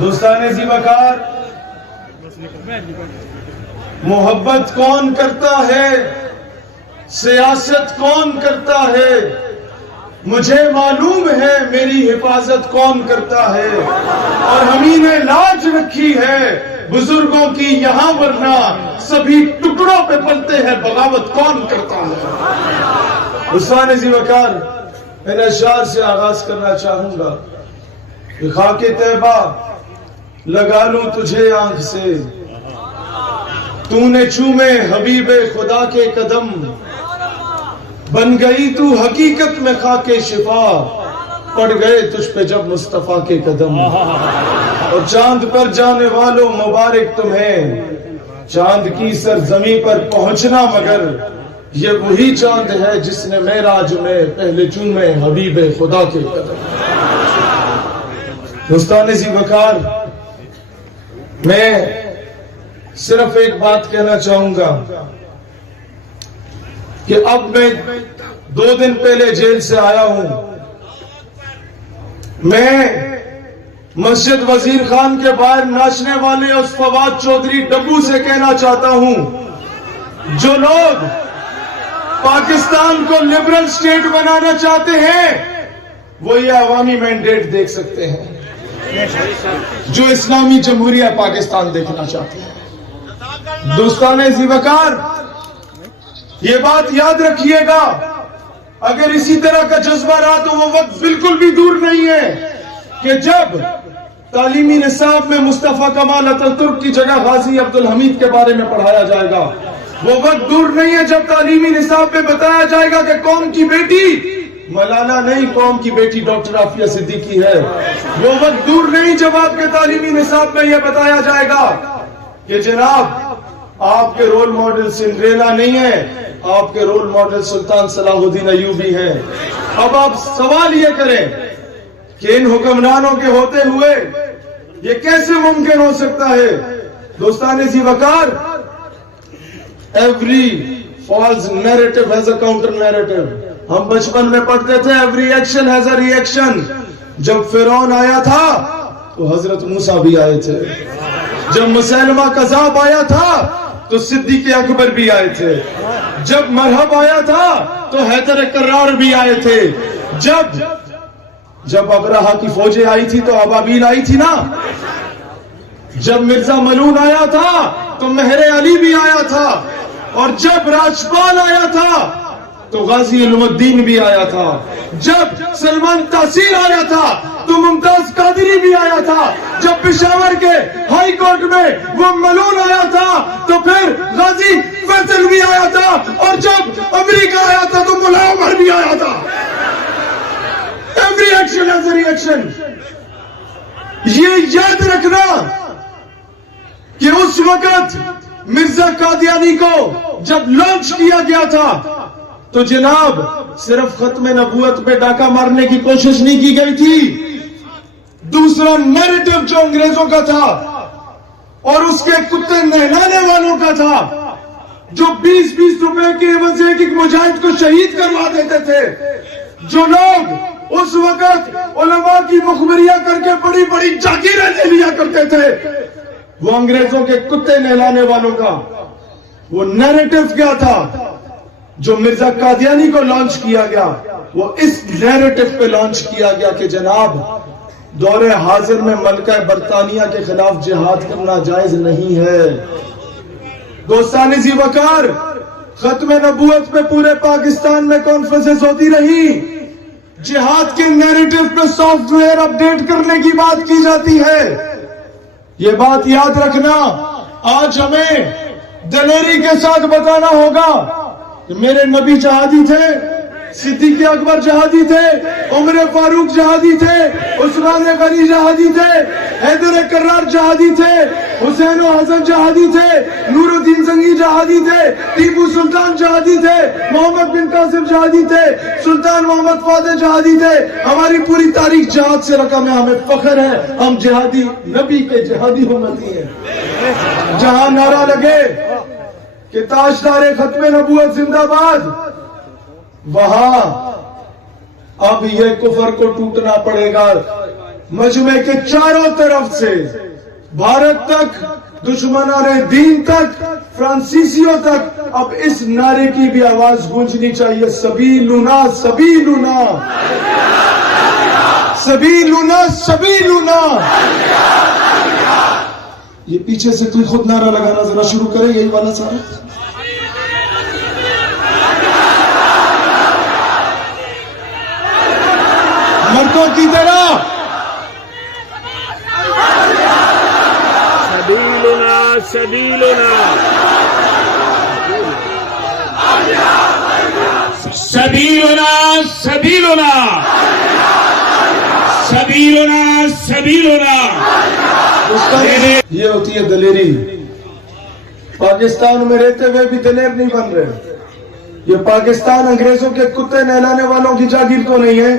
دوستان زی وقار، محبت کون کرتا ہے، سیاست کون کرتا ہے، مجھے معلوم ہے میری حفاظت کون کرتا ہے، اور ہمیں نے لاج رکھی ہے بزرگوں کی یہاں، ورنہ سبھی ٹکڑوں پہ پلتے ہیں، بغاوت کون کرتا ہے۔ دوستان زی وقار، میں اشعار سے آغاز کرنا چاہوں گا کہ خاک طیبہ لگا لوں تجھے آنکھ سے، تو نے چومے حبیب خدا کے قدم، بن گئی تو حقیقت میں خاک شفا، پڑ گئے تجھ پہ جب مصطفیٰ کے قدم، اور چاند پر جانے والوں مبارک تمہیں، چاند کی سرزمین پر پہنچنا، مگر یہ وہی چاند ہے جس نے معراج میں پہلے چومے حبیب خدا کے قدم۔ دوستان زی وقار، میں صرف ایک بات کہنا چاہوں گا کہ اب میں 2 دن پہلے جیل سے آیا ہوں، میں مسجد وزیر خان کے باہر ناچنے والے اس فواد چودھری ڈبو سے کہنا چاہتا ہوں، جو لوگ پاکستان کو لبرل سٹیٹ بنانا چاہتے ہیں وہ یہ عوامی مینڈیٹ دیکھ سکتے ہیں، جو اسلامی جمہوریہ پاکستان دیکھنا چاہتے ہیں۔ دوستان زی وقار، یہ بات یاد رکھیے گا، اگر اسی طرح کا جذبہ رہا تو وہ وقت بالکل بھی دور نہیں ہے کہ جب تعلیمی نصاب میں مصطفیٰ کمال اتاترک کی جگہ غازی عبدالحمید کے بارے میں پڑھایا جائے گا، وہ وقت دور نہیں ہے جب تعلیمی نصاب میں بتایا جائے گا کہ قوم کی بیٹی مولانا نہیں، قوم کی بیٹی ڈاکٹر عافیہ صدیقی ہے، وہ وقت دور نہیں جب آپ کے تعلیمی نصاب میں یہ بتایا جائے گا کہ جناب آپ کے رول ماڈل سنڈریلا نہیں ہے، آپ کے رول ماڈل سلطان صلاح الدین ایوبی ہیں۔ اب آپ سوال یہ کریں کہ ان حکمرانوں کے ہوتے ہوئے یہ کیسے ممکن ہو سکتا ہے؟ دوستان زی وقار، every false narrative has a counter narrative. ہم بچپن میں پڑھتے تھے every action has a reaction. جب فرعون آیا تھا تو حضرت موسیٰ بھی آئے تھے، جب مسیلمہ کذاب آیا تھا تو صدیق اکبر بھی آئے تھے، جب مرحب آیا تھا تو حیدر کرار بھی آئے تھے، جب ابرہہ کی فوجیں آئی تھی تو ابابیل آئی تھی نا، جب مرزا ملون آیا تھا تو مہر علی بھی آیا تھا، اور جب راجپال آیا تھا تو غازی علم الدین بھی آیا تھا، جب سلمان تحصیل آیا تھا تو ممتاز قادری بھی آیا تھا، جب پشاور کے ہائی کورٹ میں وہ ملون آیا تھا تو پھر غازی فیصل بھی آیا تھا، اور جب امریکہ آیا تھا تو ملا عمر بھی آیا تھا۔ Every action has a reaction. یہ یاد رکھنا کہ اس وقت مرزا قادیانی کو جب لانچ کیا گیا تھا تو جناب صرف ختم نبوت پہ ڈاکہ مارنے کی کوشش نہیں کی گئی تھی، دوسرا نیریٹو جو انگریزوں کا تھا اور اس کے کتے نہلانے والوں کا تھا، جو 20-20 روپے کے عوض سے ایک مجاہد کو شہید کروا دیتے تھے، جو لوگ اس وقت علماء کی مخبریاں کر کے بڑی بڑی جاگیریں لے لیا کرتے تھے، وہ انگریزوں کے کتے نہلانے والوں کا وہ نیریٹو کیا تھا جو مرزا قادیانی کو لانچ کیا گیا، وہ اس نیریٹو پہ لانچ کیا گیا کہ جناب دور حاضر میں ملکہ برطانیہ کے خلاف جہاد کرنا جائز نہیں ہے۔ دوستان زی وقار، ختم نبوت پہ پورے پاکستان میں کانفرنسز ہوتی رہی، جہاد کے نیریٹو پہ سافٹ ویئر اپڈیٹ کرنے کی بات کی جاتی ہے۔ یہ بات یاد رکھنا، آج ہمیں دلیری کے ساتھ بتانا ہوگا کہ میرے نبی جہادی تھے، صدیق اکبر جہادی تھے، عمر فاروق جہادی تھے، عثمان غنی جہادی تھے، حیدر کرار جہادی تھے، حسین و حسن جہادی تھے، نور الدین زنگی جہادی تھے، ٹیپو سلطان جہادی تھے، محمد بن قاسم جہادی تھے، سلطان محمد فاتح جہادی تھے۔ ہماری پوری تاریخ جہاد سے رقم ہے، ہمیں فخر ہے، ہم جہادی نبی کے جہادی امتی ہیں۔ جہاں نعرہ لگے کہ تاجدار ختم نبوت زندہ باد، وہاں اب یہ کفر کو ٹوٹنا پڑے گا، मजमे के चारों तरफ से, भारत तक, दुश्मनाने दीन तक, फ्रांसीसियों तक, अब इस नारे की भी आवाज गूंजनी चाहिए, सबीलुना सबीलुना, सबीलुना सबीलुना। ये पीछे से कोई खुद नारा लगाना जरा शुरू करे, यही वाला सारा। मर्दों की तरह सबीलुना सबीलुना सबीलुना सबीलुना सबीलुना सबीलुना। ये होती है दलेरी। पाकिस्तान में रहते हुए भी दलेर नहीं बन रहे। ये पाकिस्तान अंग्रेजों के कुत्ते नहलाने वालों की जागीर तो नहीं है।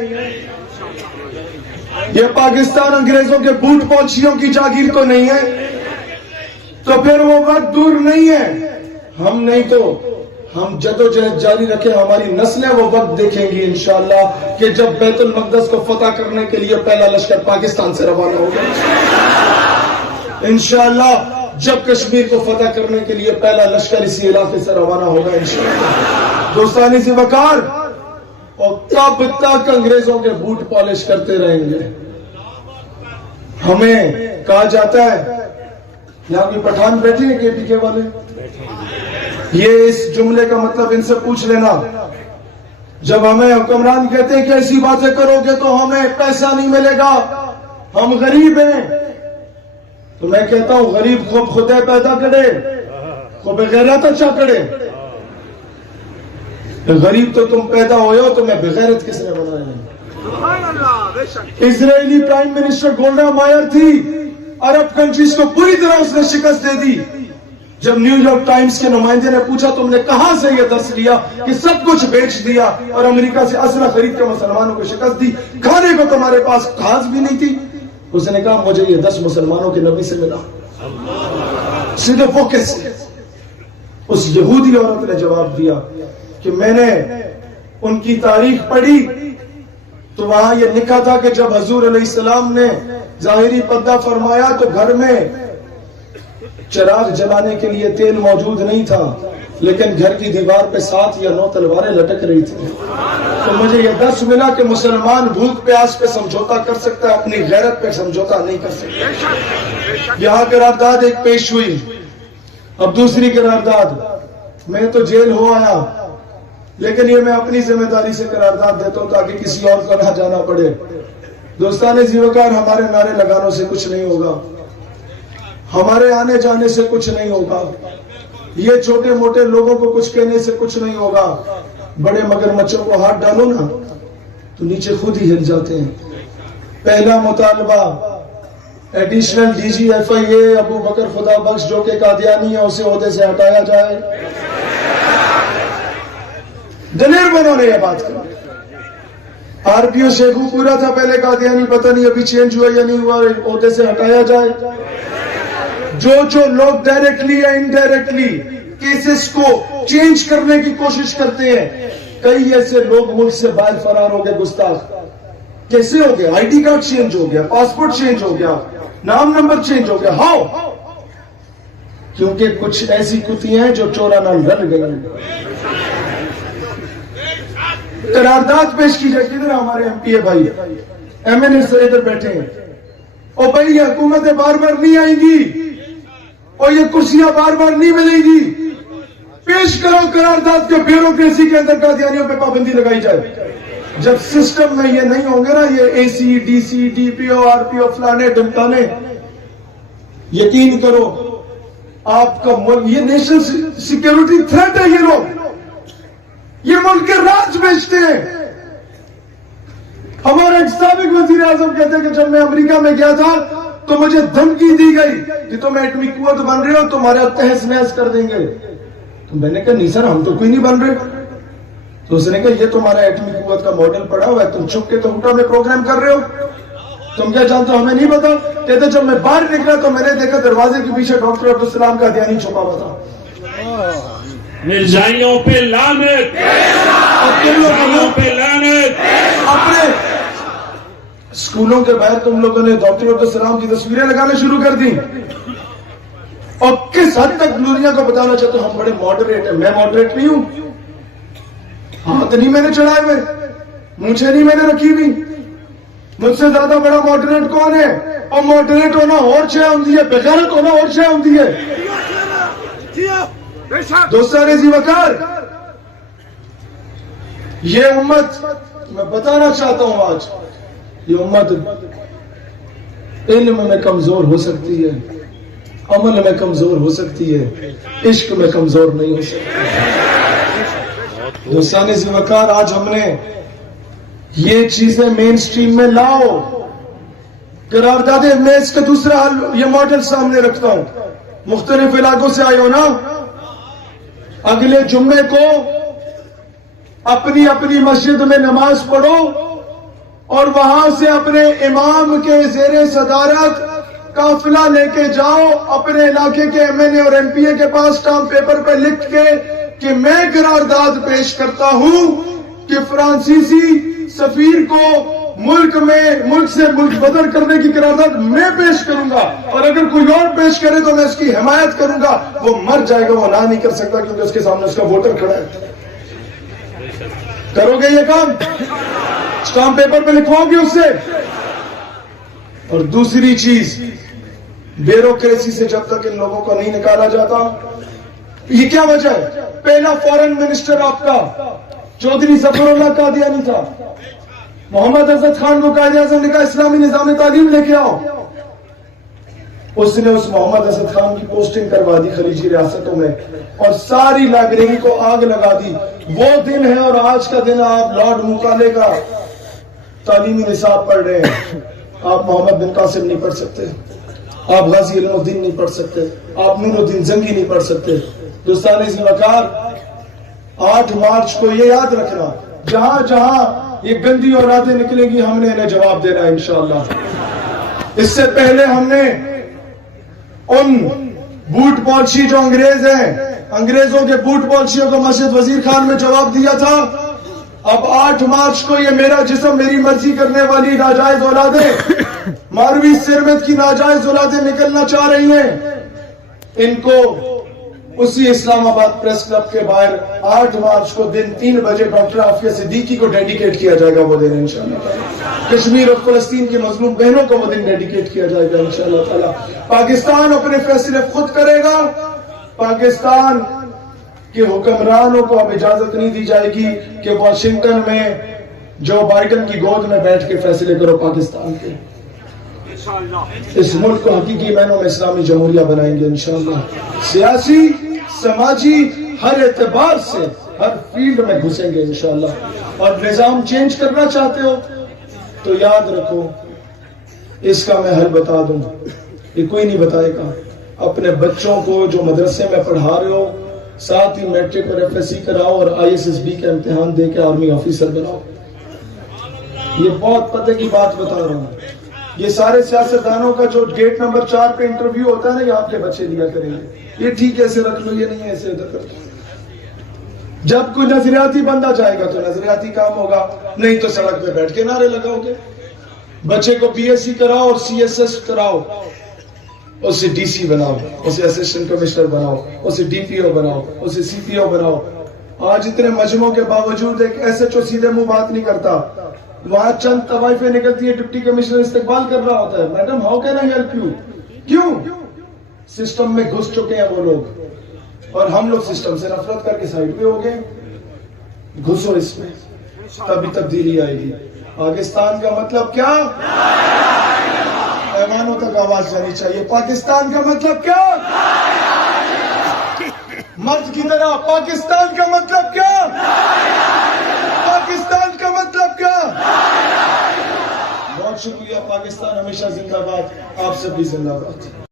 ये पाकिस्तान अंग्रेजों के बूट पौछियों की जागीर तो नहीं है। तो फिर वो वक्त दूर नहीं है, हम नहीं तो हम जदोजहद जारी रखें, हमारी नस्लें वो वक्त देखेंगी इंशाअल्लाह कि जब बैतुल मक़दस को फतह करने के लिए पहला लश्कर पाकिस्तान से रवाना होगा। इंशाअल्लाह जब कश्मीर को फतह करने के लिए पहला लश्कर इसी इलाके से रवाना होगा इंशाअल्लाह। दोस्तानी से वकार, और तब तक अंग्रेजों के बूट पॉलिश करते रहेंगे। हमें कहा जाता है, यहां भी पठान बैठे हैं केपीके वाले, ये इस जुमले का मतलब इनसे पूछ लेना। जब हमें हुक्मरान कहते हैं कि ऐसी बातें करोगे तो हमें पैसा नहीं मिलेगा, हम गरीब हैं, तो मैं कहता हूं गरीब को खुदा पैदा करे, को बेगैरत अच्छा करे। गरीब तो तुम पैदा होए हो, तो मैं बेगैरत किसने बनाया है? इजरायली प्राइम मिनिस्टर गोल्डा मायर थी, अरब कंट्रीज को पूरी तरह उसने शिकस्त दे दी। जब न्यूयॉर्क टाइम्स के नुमाइंदे ने पूछा तुमने कहां से यह दर्ज लिया कि सब कुछ बेच दिया और अमेरिका से असला खरीद के मुसलमानों को शिकस्त दी, खाने को तुम्हारे पास घास भी नहीं थी। उसने कहा मुझे ये 10 मुसलमानों के नबी से मिला। सीधे वो कैसे? उस यहूदी औरत ने जवाब दिया कि मैंने उनकी तारीख पढ़ी तो वहां यह लिखा था कि जब हजूर अलैहिस्सलाम ने जाहिरी पर्दा फरमाया तो घर में चिराग जलाने के लिए तेल मौजूद नहीं था, लेकिन घर की दीवार पे 7 या 9 तलवारें लटक रही थी। तो मुझे यह 10 मिला कि मुसलमान भूख प्यास पे समझौता कर सकता है, अपनी गैरत पे समझौता नहीं कर सकता। यहां करारदाद एक पेश हुई, अब दूसरी करारदाद, मैं तो जेल हो आया, लेकिन ये मैं अपनी जिम्मेदारी से करारदाद देता हूं ताकि किसी और को ना जाना पड़े। दोस्ताने जीवकार, हमारे नारे लगानों से कुछ नहीं होगा, हमारे आने जाने से कुछ नहीं होगा, ये छोटे मोटे लोगों को कुछ कहने से कुछ नहीं होगा। बड़े मगरमच्छों को हाथ डालो ना तो नीचे खुद ही हिल जाते हैं। पहला मुतालबा, एडिशनल डीजी FIA अबू बकर खुदा बख्श जो कि कादियानी है, उसे ओहदे से हटाया जाए। दलेर बनो ने यह बात करी। RPO शेखू पूरा था पहले कादियानी, पता नहीं अभी चेंज हुआ या नहीं हुआ, ओहदे से हटाया जाए। जो लोग डायरेक्टली या इनडायरेक्टली केसेस को चेंज करने की कोशिश करते हैं, कई ऐसे लोग मुल्क से बाहर फरार हो गए, गुस्ताख। कैसे हो गया? ID कार्ड चेंज हो गया, पासपोर्ट चेंज हो गया, नाम नंबर चेंज हो गया। हाउ? क्योंकि कुछ ऐसी कुतियां हैं जो चोराना रल गई। करारदाद पेश की जाए, किधर हमारे MPA भाई, MNA से इधर बैठे हैं। और भाई ये हुकूमतें बार बार नहीं आएंगी और ये कुर्सियां बार बार नहीं मिलेगी, पेश करो करारदाद के, ब्यूरोक्रेसी के अंदर कादियानियों पे पाबंदी लगाई जाए। जब सिस्टम में ये नहीं होंगे ना, ये AC, DC, DPO, RPO फलाने ढमकाने, यकीन करो आपका मुल्क, ये नेशनल सिक्योरिटी थ्रेट है। ये लोग ये मुल्क के राज बेचते हैं। हमारे एक साबिक वजीर आजम कहते हैं कि जब मैं अमेरिका में गया था तो मुझे धमकी दी गई कि तुम एटमी कुव्वत बन रहे हो, तुम्हारा तहस नहस कर देंगे। तो मैंने कहा नहीं सर, हम तो कोई नहीं बन रहे। तो उसने कहा ये तुम्हारा एटमी कुव्वत का मॉडल पड़ा हुआ है, तुम चुप के तो हुटा में प्रोग्राम कर रहे हो, तुम क्या जानते हो? हमें नहीं पता। कहते जब मैं बाहर निकला तो मैंने देखा दरवाजे के पीछे डॉक्टर अब्दुल सलाम का ध्यान छुपा हुआ था। मिर्जाइयों पे लानत, मिर्जाइयों पे लानत। स्कूलों के बाहर तुम लोगों ने डॉक्टर अब्दुल की तस्वीरें लगाना शुरू कर दी, और किस हद तक दुनिया को बताना चाहते हो हम बड़े मॉडरेट हैं। मैं मॉडरेट नहीं हूं, हाथ नहीं मैंने चढ़ाए हुए, मुझे नहीं मैंने रखी हुई। मुझसे ज्यादा बड़ा मॉडरेट कौन है? और मॉडरेट होना और शय होती है, बेगैरत होना और शय होती है। दोस्तान जी वकार, ये उम्मत, मैं बताना चाहता हूं आज, ये उम्मत इल्म में कमजोर हो सकती है, अमल में कमजोर हो सकती है, इश्क में कमजोर नहीं हो सकती। दोस्तान जी वकार, आज हमने ये चीजें मेन स्ट्रीम में लाओ, करारदादे। मैं इसका दूसरा हल, ये मॉडल सामने रखता हूं। मुख्तलिफ इलाकों से आए हो ना, अगले जुम्मे को अपनी अपनी मस्जिद में नमाज पढ़ो और वहां से अपने इमाम के जेरे सदारत काफिला लेके जाओ अपने इलाके के एमएनए और एमपीए के पास, स्टाम्प पेपर पर लिख के कि मैं करारदाद पेश करता हूं कि फ्रांसीसी सफीर को मुल्क से मुल्क बदल करने की करारदाद मैं पेश करूंगा, और अगर कोई और पेश करे तो मैं इसकी हिमायत करूंगा। वो मर जाएगा, वो ना नहीं कर सकता क्योंकि उसके सामने उसका वोटर खड़ा है। करोगे ये काम? स्टाम्प पेपर पे लिखवाओगे उससे? और दूसरी चीज, ब्यूरोक्रेसी से जब तक इन लोगों को नहीं निकाला जाता, ये क्या वजह है? पहला फॉरेन मिनिस्टर आपका चौधरी जफरुल्लाह कादियानी था। मोहम्मद अजहर खान को कायदे आज़म ने कहा इस्लामी निज़ाम तालीम लेके आओ, उसने उस मोहम्मद अजहर खान की पोस्टिंग करवा दी खलीजी रियासतों में और सारी लाइब्रेरी को आग लगा दी। वो दिन है और आज का दिन आप लॉर्ड मुकाले का तालीमी निसाब पढ़ रहे हैं। आप मोहम्मद बिन कासिम नहीं पढ़ सकते, आप गाजी इल्मुद्दीन नहीं पढ़ सकते, आप नूरुद्दीन जंगी नहीं पढ़ सकते। दोस्तान इज़ वकार, 8 मार्च को ये याद रखना, जहां जहां ये गंदी औलादें निकलेगी हमने इन्हें जवाब देना है इंशाअल्लाह। इससे पहले हमने उन बूट पॉलिसी जो अंग्रेज हैं, अंग्रेजों के बूट पॉलिसियों को मस्जिद वजीर खान में जवाब दिया था। अब 8 मार्च को ये मेरा जिस्म मेरी मर्जी करने वाली नाजायज औलादें, मारवी सिरमत की नाजायज औलादें निकलना चाह रही हैं, इनको उसी इस्लामाबाद प्रेस क्लब के बाहर 8 मार्च को दिन 3 बजे डॉक्टर आफिया सिद्दीकी को डेडिकेट किया जाएगा। वो दिन इंशाअल्लाह कश्मीर और फलस्तीन की मजलूम बहनों को वो दिन डेडिकेट किया जाएगा इंशाअल्लाह ताला। पाकिस्तान अपने फैसले खुद करेगा, पाकिस्तान के हुक्मरानों को अब इजाजत नहीं दी जाएगी कि वाशिंगटन में जो बाइडन की गोद में बैठ के फैसले करो पाकिस्तान के। इस मुल्क को हकीकी मायनों में इस्लामी जमहूरिया बनाएंगे इंशाअल्लाह। सियासी, समाजी, हर एतबार से हर फील्ड में घुसेंगे इंशाअल्लाह। और निजाम चेंज करना चाहते हो तो याद रखो, इसका मैं हल बता दूं, ये कोई नहीं बताएगा। अपने बच्चों को जो मदरसे में पढ़ा रहे हो, साथ ही मैट्रिक और एफएससी कराओ और आईएसएसबी का इम्तिहान दे के आर्मी ऑफिसर बनाओ। ये बहुत पते की बात बता रहा हूं। ये सारे सियासतदानों का जो गेट नंबर 4 पे इंटरव्यू होता है ना, ये आपके बच्चे लिया करेंगे, ये ठीक है ऐसे रख लो, ये नहीं है ऐसे उधर कर लो। जब कोई नजरियाती बंदा जाएगा तो नजरियाती काम होगा, नहीं तो सड़क पे बैठ के नारे लगाओगे। बच्चे को बीएससी कराओ और सीएसएस कराओ, उसे डीसी बनाओ, उसे असिस्टेंट कमिश्नर बनाओ, उसे डीपीओ बनाओ, उसे सीपीओ बनाओ। आज इतने मजमों के बावजूद एक एसएचओ सीधे मुंह बात नहीं करता, वहां चंद तवाइफें निकलती है, डिप्टी कमिश्नर इस्तेकबाल कर रहा होता है, madam how can I help you. क्यों? सिस्टम में घुस चुके हैं वो लोग, और हम लोग सिस्टम से नफरत करके साइड पे हो गए। घुसो इसमें, तभी तब्दीली आएगी। पाकिस्तान का मतलब क्या? पैमानों तक आवाज जानी चाहिए। पाकिस्तान का मतलब क्या? मर्द की तरह पाकिस्तान का मतलब क्या? पाकिस्तान का मतलब क्या? बहुत शुक्रिया। पाकिस्तान हमेशा जिंदाबाद, आप सब भी जिंदाबाद।